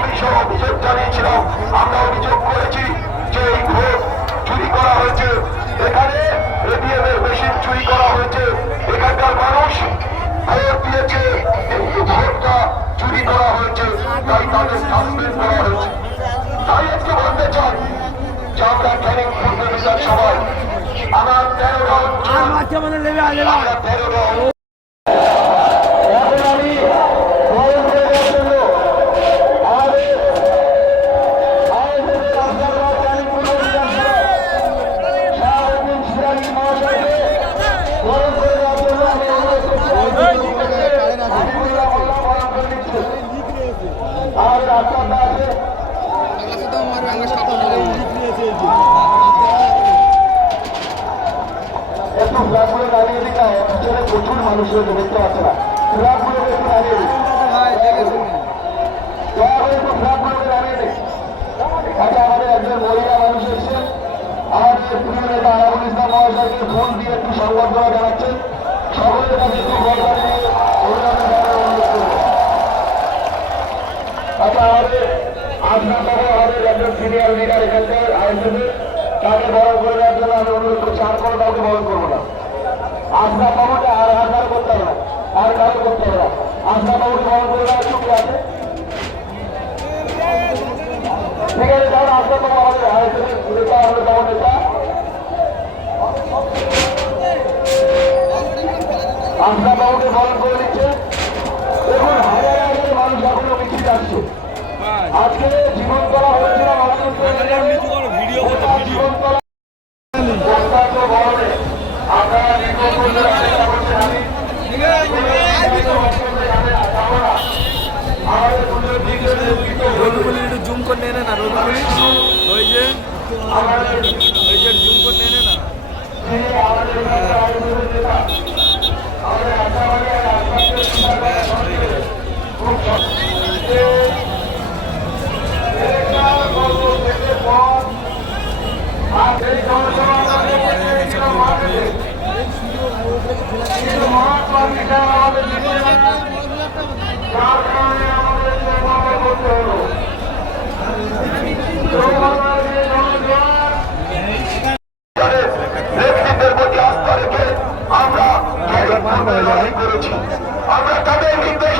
আমি সহ অভিযোগ জানিয়েছিলাম, আমরা অভিযোগ করেছি যে এই ভোট চুরি করা হয়েছে, এখানে এটিএম এর মেশিন চুরি করা হয়েছে, এখানকার মানুষ ভোট দিয়েছে, ভোটটা চুরি করা হয়েছে, তাই তাদের সাসপেন্ড করা হয়েছে। তাই আজকে বলতে চাই যে আমরা ক্যানিং পূর্ব বিধানসভায় আমার 13টা প্রচুর মানুষ রয়েছে, দেখতে পাচ্ছে না, ফ্ল্যাগগুলোকে একটু দাঁড়িয়ে দিই, ফ্ল্যাগগুলোকে দাঁড়িয়ে দিই। এখানে আমাদের একজন মহিলা মানুষ এসেছেন, আমাদের প্রিয় নেতা আরাবুল ইসলাম মহাশয়কে ফুল দিয়ে একটু সংবর্ধনা জানাচ্ছেন। সকলের কাছে একটু বর্ণনা দিয়ে অভিনন্দন জানানোর অনুরোধ করব। আচ্ছা, আমাদের আজনাম বাবু আমাদের একজন সিনিয়র লিডার এখানকার আইএসএফের, তাকে বরণ করে দেওয়ার জন্য আমি অনুরোধ করছি। আর কোনো কাউকে বরণ করবো না। আজনাম বাবুকে আর কারো করতে হবে না, আর কারো করতে হবে না। আজনাম বাবুকে বরণ করে দেওয়ার চুক্তি আছে, ঠিক আছে? তাহলে আজনাম বাবু আমাদের আইএসএফের নেতা, অন্যতম নেতা। আজনাম বাবুকে বরণ করে দিচ্ছে। দেখুন, হাজার হাজার মানুষ এখনো মিছিল আসছে। আজকে জীবন করা হয়েছিল জীবনতলা একটু জুম করে নেনে না, রবিগুলি ওই যে জুম করে নেনে না। নেতৃত্বের প্রতি আস্থা রেখে আমরা তাদের নির্দেশ